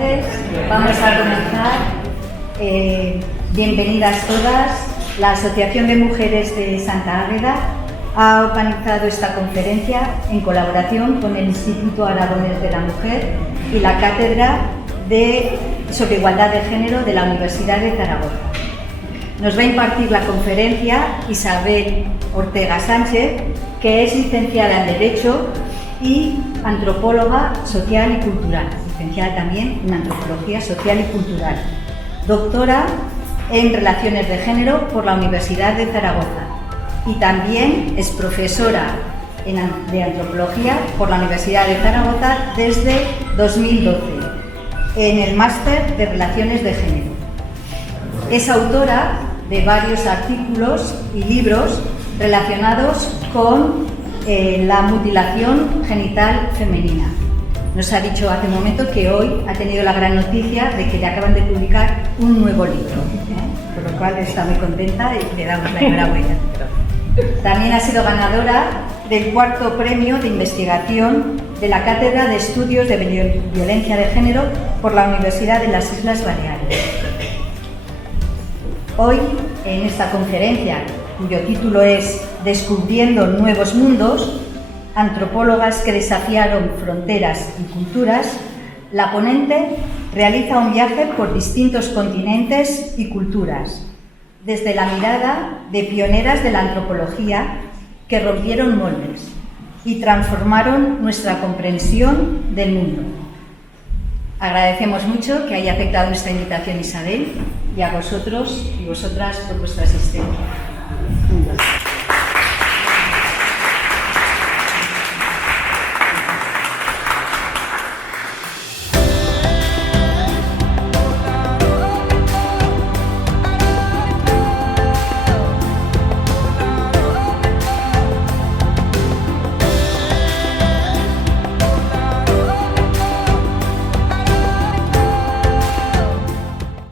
tardes. Vamos a comenzar. Bienvenidas todas. La Asociación de Mujeres de Santa Águeda ha organizado esta conferencia en colaboración con el Instituto Aragonés de la Mujer y la Cátedra sobre Igualdad de Género de la Universidad de Zaragoza. Nos va a impartir la conferencia Isabel Ortega Sánchez, que es licenciada en Derecho y antropóloga social y cultural, licenciada también en Antropología Social y Cultural, doctora en Relaciones de Género por la Universidad de Zaragoza y también es profesora de Antropología por la Universidad de Zaragoza desde 2012 en el Máster de Relaciones de Género. Es autora de varios artículos y libros relacionados con la mutilación genital femenina. Nos ha dicho hace un momento que hoy ha tenido la gran noticia de que le acaban de publicar un nuevo libro, por lo cual está muy contenta y le damos la enhorabuena. También ha sido ganadora del 4º premio de investigación de la Cátedra de Estudios de Violencia de Género por la Universidad de las Islas Baleares. Hoy, en esta conferencia, cuyo título es Descubriendo Nuevos Mundos, antropólogas que desafiaron fronteras y culturas, la ponente realiza un viaje por distintos continentes y culturas, desde la mirada de pioneras de la antropología que rompieron moldes y transformaron nuestra comprensión del mundo. Agradecemos mucho que haya aceptado nuestra invitación, Isabel, y a vosotros y vosotras por vuestra asistencia.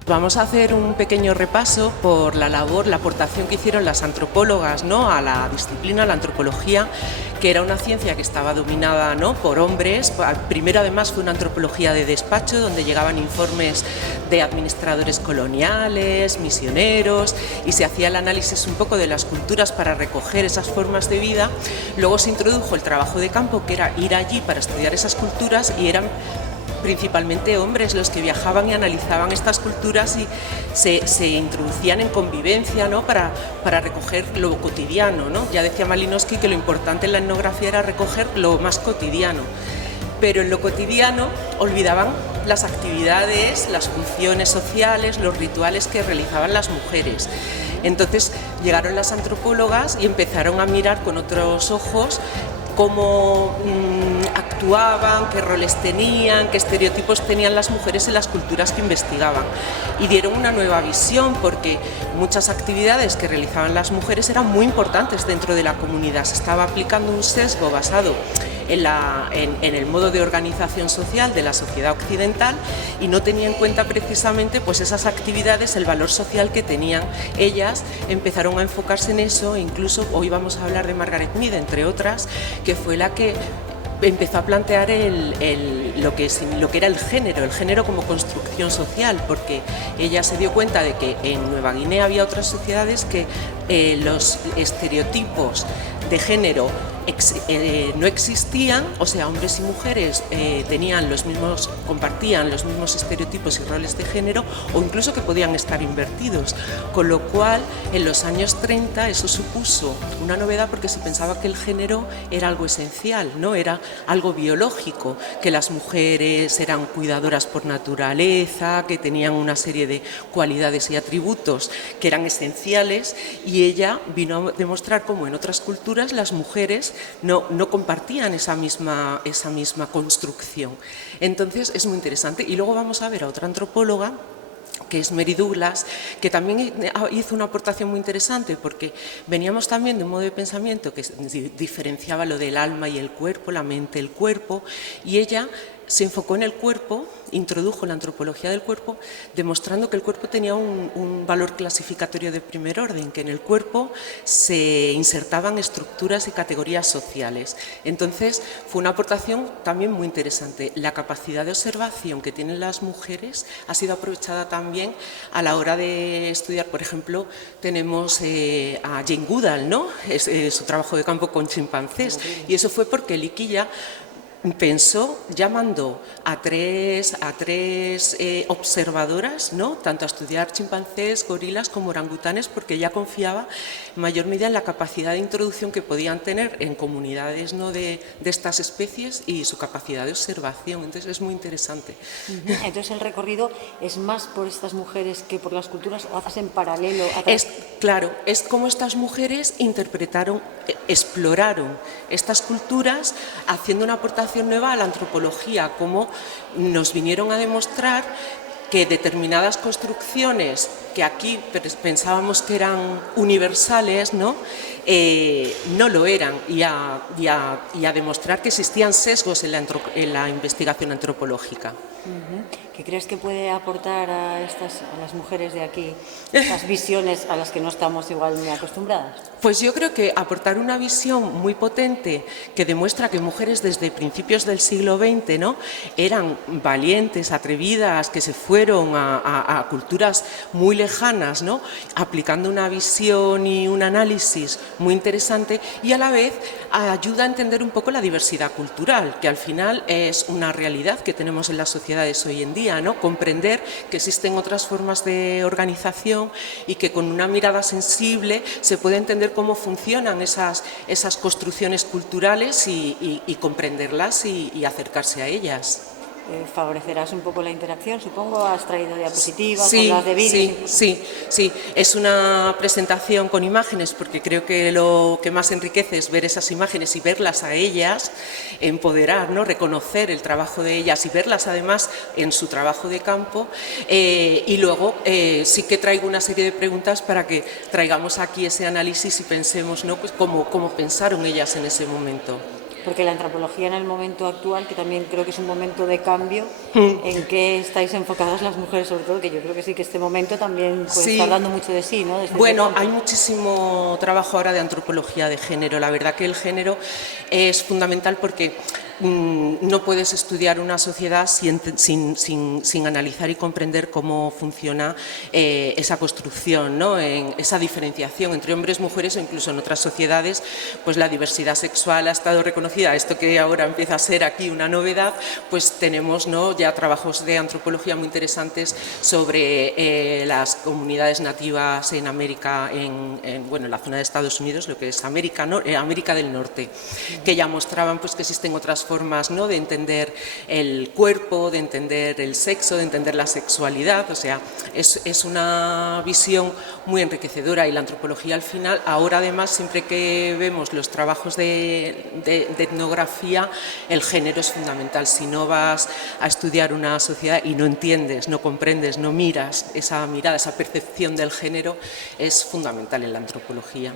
Vamos a hacer un pequeño repaso por la labor, la aportación que hicieron las antropólogas, ¿no?, a la disciplina, a la antropología, que era una ciencia que estaba dominada, ¿no?, por hombres. Primero, además, fue una antropología de despacho, donde llegaban informes de administradores coloniales, misioneros, y se hacía el análisis un poco de las culturas para recoger esas formas de vida. Luego se introdujo el trabajo de campo, que era ir allí para estudiar esas culturas, y eran principalmente hombres los que viajaban y analizaban estas culturas y se introducían en convivencia, ¿no?, para recoger lo cotidiano, ¿no? Ya decía Malinowski que lo importante en la etnografía era recoger lo más cotidiano, pero en lo cotidiano olvidaban las actividades, las funciones sociales, los rituales que realizaban las mujeres. Entonces llegaron las antropólogas y empezaron a mirar con otros ojos cómo actuaban, qué roles tenían, qué estereotipos tenían las mujeres en las culturas que investigaban. Y dieron una nueva visión, porque muchas actividades que realizaban las mujeres eran muy importantes dentro de la comunidad. Se estaba aplicando un sesgo basado en el modo de organización social de la sociedad occidental y no tenía en cuenta precisamente pues esas actividades, el valor social que tenían. Ellas empezaron a enfocarse en eso e incluso hoy vamos a hablar de Margaret Mead, entre otras, que fue la que empezó a plantear lo que era el género como construcción social, porque ella se dio cuenta de que en Nueva Guinea había otras sociedades que los estereotipos de género no existían, o sea, hombres y mujeres compartían los mismos estereotipos y roles de género, o incluso que podían estar invertidos, con lo cual en los años 30 eso supuso una novedad, porque se pensaba que el género era algo esencial, ¿no? Era algo biológico, que las mujeres eran cuidadoras por naturaleza, que tenían una serie de cualidades y atributos que eran esenciales, y ella vino a demostrar cómo en otras culturas las mujeres no compartían esa misma construcción. Entonces es muy interesante. Y luego vamos a ver a otra antropóloga, que es Mary Douglas, que también hizo una aportación muy interesante, porque veníamos también de un modo de pensamiento que diferenciaba lo del alma y el cuerpo, la mente, el cuerpo, y ella se enfocó en el cuerpo, introdujo la antropología del cuerpo, demostrando que el cuerpo tenía un valor clasificatorio de primer orden, que en el cuerpo se insertaban estructuras y categorías sociales. Entonces, fue una aportación también muy interesante. La capacidad de observación que tienen las mujeres ha sido aprovechada también a la hora de estudiar. Por ejemplo, tenemos a Jane Goodall, ¿no? Su trabajo de campo con chimpancés, y eso fue porque Liquilla pensó llamando a tres observadoras, ¿no? Tanto a estudiar chimpancés, gorilas como orangutanes, porque ella confiaba en mayor medida en la capacidad de introducción que podían tener en comunidades, ¿no? de estas especies y su capacidad de observación. Entonces es muy interesante. Entonces el recorrido es más por estas mujeres que por las culturas, o haces en paralelo. Claro, es como estas mujeres interpretaron, exploraron estas culturas haciendo una aportación nueva a la antropología, como nos vinieron a demostrar que determinadas construcciones que aquí pensábamos que eran universales, ¿no? No lo eran, y a demostrar que existían sesgos en la investigación antropológica. ¿Qué crees que puede aportar a las mujeres de aquí estas visiones a las que no estamos igual muy acostumbradas? Pues yo creo que aportar una visión muy potente que demuestra que mujeres desde principios del siglo XX, ¿no? eran valientes, atrevidas, que se fueron a culturas muy lejanas, ¿no? aplicando una visión y un análisis muy interesante, y a la vez ayuda a entender un poco la diversidad cultural, que al final es una realidad que tenemos en las sociedades hoy en día, ¿no? Comprender que existen otras formas de organización y que con una mirada sensible se puede entender cómo funcionan esas construcciones culturales y comprenderlas y acercarse a ellas. Favorecerás un poco la interacción, supongo. Has traído diapositivas, Sí, hablas de vídeos. sí. Es una presentación con imágenes, porque creo que lo que más enriquece es ver esas imágenes y verlas a ellas, empoderar, ¿no? reconocer el trabajo de ellas y verlas además en su trabajo de campo. Y luego sí que traigo una serie de preguntas para que traigamos aquí ese análisis y pensemos, ¿no? pues cómo pensaron ellas en ese momento. Porque la antropología en el momento actual, que también creo que es un momento de cambio, ¿en qué estáis enfocadas las mujeres sobre todo? Que yo creo que sí que este momento también está dando mucho de sí, ¿no? Bueno, hay muchísimo trabajo ahora de antropología de género. La verdad que el género es fundamental porque no puedes estudiar una sociedad sin analizar y comprender cómo funciona esa construcción, ¿no? Esa diferenciación entre hombres, mujeres, o incluso en otras sociedades, pues la diversidad sexual ha estado reconocida. Esto que ahora empieza a ser aquí una novedad, pues tenemos, ¿no? ya trabajos de antropología muy interesantes sobre las comunidades nativas en América, en la zona de Estados Unidos, lo que es América del Norte, que ya mostraban pues que existen otras formas, ¿no? de entender el cuerpo, de entender el sexo, de entender la sexualidad. O sea, es una visión muy enriquecedora, y la antropología al final, ahora además, siempre que vemos los trabajos de etnografía, el género es fundamental. Si no vas a estudiar una sociedad y no entiendes, no comprendes, no miras esa mirada, esa percepción del género, es fundamental en la antropología.